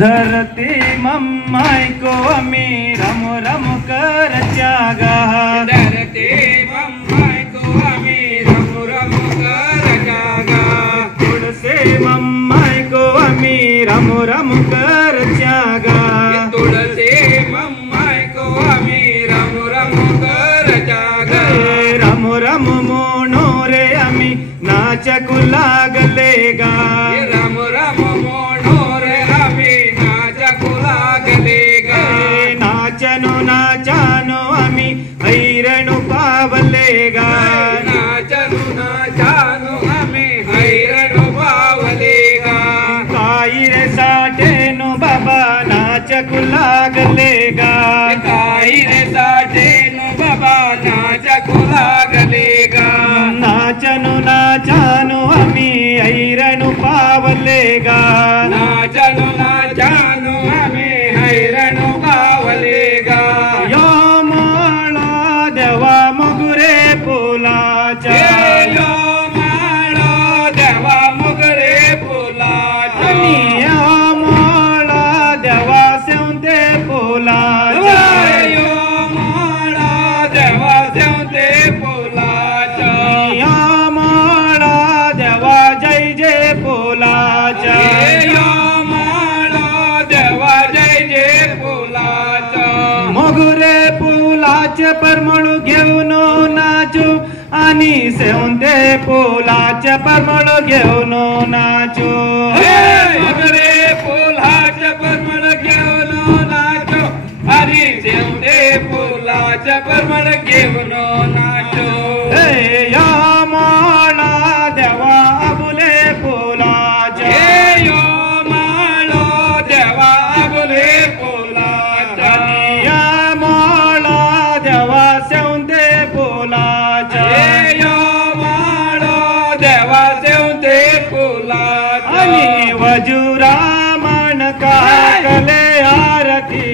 धरती मम्माई को आम्ही रम रम कर जागा। धरती मम्माई को आम्ही रम रम कर जागा। तुळसे मम्माई को आम्ही रम रम कर जागा। तुळसे मम्माई को आम्ही रम रम कर जागा। रम रम मोनो रे आम्ही नाचकू लागलेगा। रम रम मोनो रे आम्ही नाचकू लागलेगा। नाचनो नाचानो आम्ही हैरणू पावलेगा। नाचनो नाचानो आम्ही हैरणू पावलेगा। काही रे साठेनो बाबा नाचकू लागलेगा। काही रे साठेनो बाबा नाचकू लागलेगा। नाचनो नाचानो आम्ही हैरणू पावलेगा। नाचनो नाचानो आम्ही हैरणू पावलेगा। यो माळा देवा मोगरे फुलाचा। यो माळा देवा मोगरे फुलाचा। यो माळा देवा सेवंते फुलाचा। यो माळा देवा सेवंते फुलाचा। यो माळा देवा जय जय फुलाचा। यो माळा देवा जय जय फुलाचा। मोगरे फुलाचे परमळ घेऊन नाचू आणि सेवंते फुलाचे परमळ घेऊन नाचू। मोगरे फुलाचे परमळ घेऊन नाचो आणि सेवंते फुलाचे परमळ घेऊन नाचो। या माळा देवा आबुले फुलाचा। यो माळो देवा आबुले फुलाचा। या माळा देवा सेवंते फुलाचा। यो माळो देवा सेवंते फुलाचा। आणि वजुरा माणका कले आरती।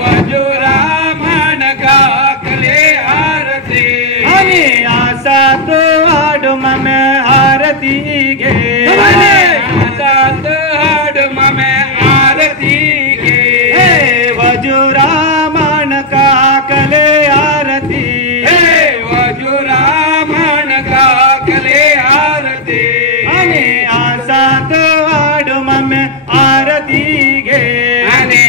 वजुरा माणका कले आरती। आणि आसा तो आडू ममे आरती घे। सात हाड ममे आरती घे। वजुरा माणका कले आरती। वजुरा माणका कले आरती। आणि आसा तो आडू ममे आरती घे। आणि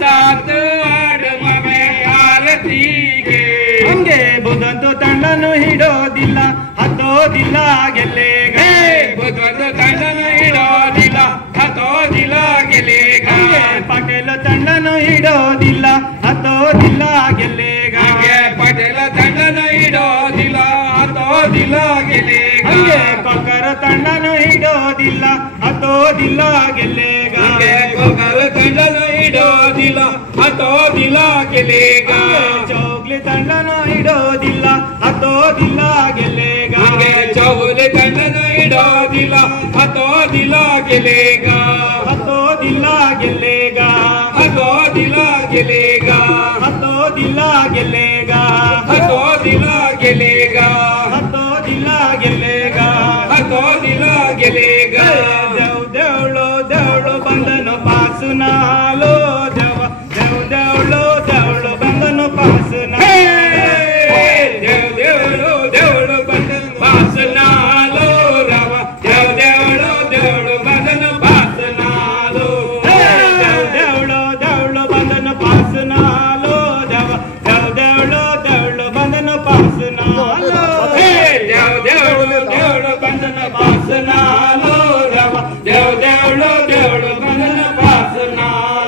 सात हाड ममे आरती घे। ಹಂಗೆ ಬುಧಂದು ತಂಡನು ಹಿಡೋದಿಲ್ಲ ಹತ್ತೋದಿಲ್ಲ ಗೆಲ್ಲೇಗ। ಬುದ್ಧಂದು ತಂಡನು ಹಿಡೋದಿಲ್ಲ ಹತ್ತೋದಿಲ್ಲ ಗೆಲ್ಲೇಗ। ಪಟೇಲ ತಂಡನು ಹಿಡೋದಿಲ್ಲ ಹತ್ತೋದಿಲ್ಲ ಗೆಲ್ಲೇಗ। ಪಟೇಲ ತಂಡನು ಹಿಡೋದಿಲ್ಲ ಹತ್ತೋದಿಲ್ಲ ಗೆಲ್ಲೇಗ। ಕೊಕ್ಕರ ತಂಡನು ಹಿಡೋದಿಲ್ಲ ಹತ್ತೋದಿಲ್ಲ ಗೆಲ್ಲೇಗ। ಕೊಕ್ಕರ ತಂಡನು ಹಿಡೋದಿಲ್ಲ ಹತ್ತೋದಿಲ್ಲ ಗೆಲ್ಲೇಗ। ಚೌಗ್ಲಿ ತಂಡನು ಹಿಡೋದಿಲ್ಲ ಹತ್ತೋದಿಲ್ಲ ಗೆಲ್ಲೇಗ। ಚೌಗುಲಿ ತಂಡನು ಹಿಡೋದಿಲ್ಲ ಹತ್ತೋದಿಲ್ಲ ಗೆಲ್ಲೇಗ। ಹತ್ತೋದಿಲ್ಲ ಗೆಲ್ಲೇಗ। ಹತ್ತೋದಿಲ್ಲ ಗೆಲ್ಲೇಗ। ಹತ್ತೋದಿಲ್ಲ ಗೆಲ್ಲೇಗ। ಹತ್ತೋದಿಲ್ಲ ಗೆಲ್ಲೇಗ। ಹತ್ತೋದಿಲ್ಲ ಗೆಲ್ಲೇಗ। ಹತ್ತೋದಿಲ್ಲ ಗೆಲ್ಲೇಗ। ದೇವ್ ದೇವಳು ದೇವಳು ಬಂದನು ಪಾಸುನಾಲೋ ದೇವ ದೇವ್ ದೇವಳು ದೇವಳು ಬಂದನು ಪಾಸುನ। ದೇವ್ ದೇವಳು ದೇವಳು ಬಂದನು ಪಾಸುನಾಲೋ ರವ ದೇವ್ ದೇವಳು ದೇವಳು ಬಂದನು ಪಾಸುನಾಲೋ। ದೇವ್ ದೇವಳು ದೇವಳು ಬಂದನು ಪಾಸುನಾಲೋ ದೇವ ದೇವ್ ದೇವಳು ದೇವಳು ಬಂದನು ಪಾಸುನಾಲೋ। ದೇವ್ ದೇವಳು ದೇವಳು ಬಂದನು ಪಾಸುನಾಲೋ ರವ ದೇವ್ ದೇವಳು ದೇವಳು ಬಂದನು ಪಾಸುನಾಲೋ।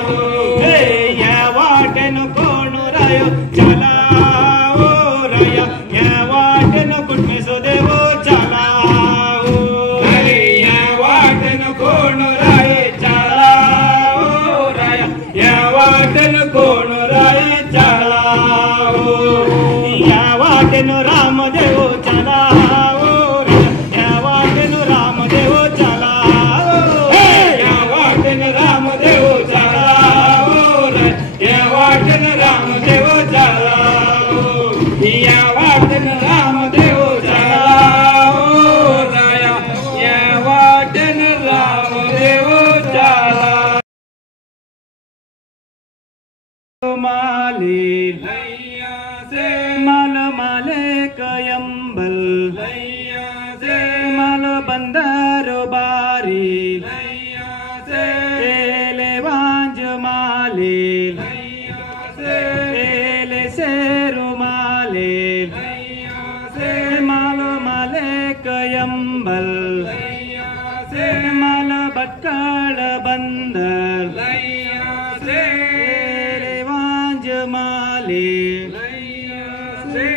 माले लैया से माल माले कयंबल लैया से माल बंदर बारी लैया से एले वांज माले लैया से एले सेरु माले लैया से माल माले कयंबल लैया से माल बक्कड़ बंदर लैया से एले वांज माले लैया से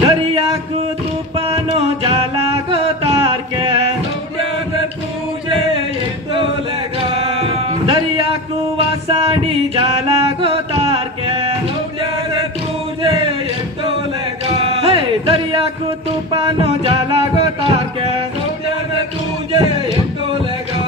दरिया को तूफानो जाला गो तार के सौदागर तुझे ये तो लगा दरिया को वासाडी जाला गो तार के सौदागर तुझे ये तो लगा हे दरिया को तूफानो जाला गो तार के सौदागर तुझे ये तो लगा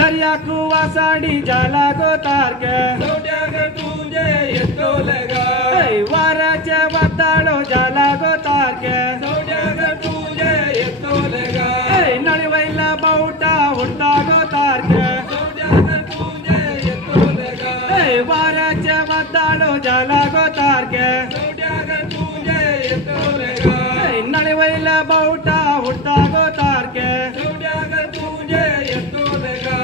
दरिया को वासाडी जाला गो तार के सौदागर तुझे ये तो लगा हे वाराचे वाताडो जाला गो तार के सौदागर तुझे ये तो लगा हे नळवैला बावटा हुडता गो तार के सौदागर तुझे ये तो लगा हे वाराचे वाताडो जाला गो तार के सौदागर तुझे ये तो लगा हे नळवैला बावटा हुडता गो तार के सौदागर तुझे ये तो लगा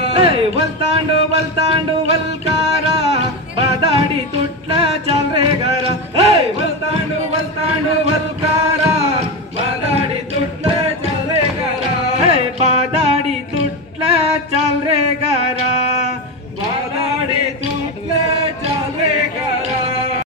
वल्तांडू वल्तांडू वल्कारा बादाडी तुटला चाल रे गरा वल्तांडू वल्तांडू वल्कारा